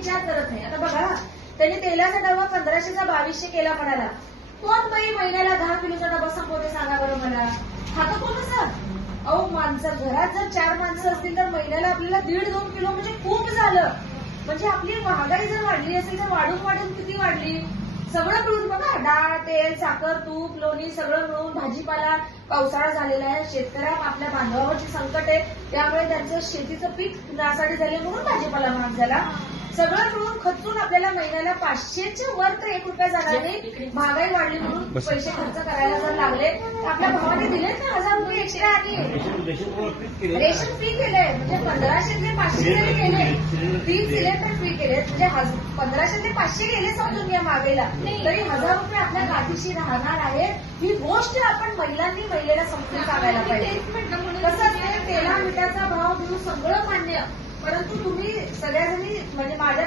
विचार करत नाही. आता बघा, त्यांनी तेलाचा डबा 1500चा 2200 केला म्हणाला. कोण बाई महिन्याला 10 किलोचा डबा संपवते सांगा बरं मला? खातं कोण असं? अहो माणसं घरात जर 4 माणसं असतील तर महिन्याला आपल्याला 1.5-2 किलो म्हणजे खूप झालं. म्हणजे आपली महागाई जर वाढली असेल तर वाढून किती वाढली? सगळं मिळून बघा, डाळ, तेल, साखर, तूप, लोणी सगळं मिळून, भाजीपाला, पावसाळा झालेला आहे, शेतकऱ्या आपल्या बांधवावरची संकट आहे, त्यामुळे त्यांचं शेतीचं पीक नासाडी झाले म्हणून भाजीपाला महाग झाला. सगळं मिळून खर्चून आपल्याला महिन्याला 500च्या वर तर 1 रुपया जाणार नाही. महागाई वाढली म्हणून पैसे खर्च करायला जर लागले तर आपल्या भावाने दिलेत ना 1000 रुपये एक्स्ट्रा आणि रेशन फ्री केलंय. म्हणजे 1500 500 जरी केले, 30 सिलेंडर फ्री केले, म्हणजे 1500 500 गेले समजून घ्या महागाईला, तरी 1000 रुपये आपल्या गाठीशी राहणार आहे. ही गोष्ट आपण महिलेला समजून सांगायला पाहिजे. कसं असते, तेला मिठाचा भाव घेऊन सगळं मान्य, परंतु तुम्ही सगळ्याजणी म्हणजे माझ्या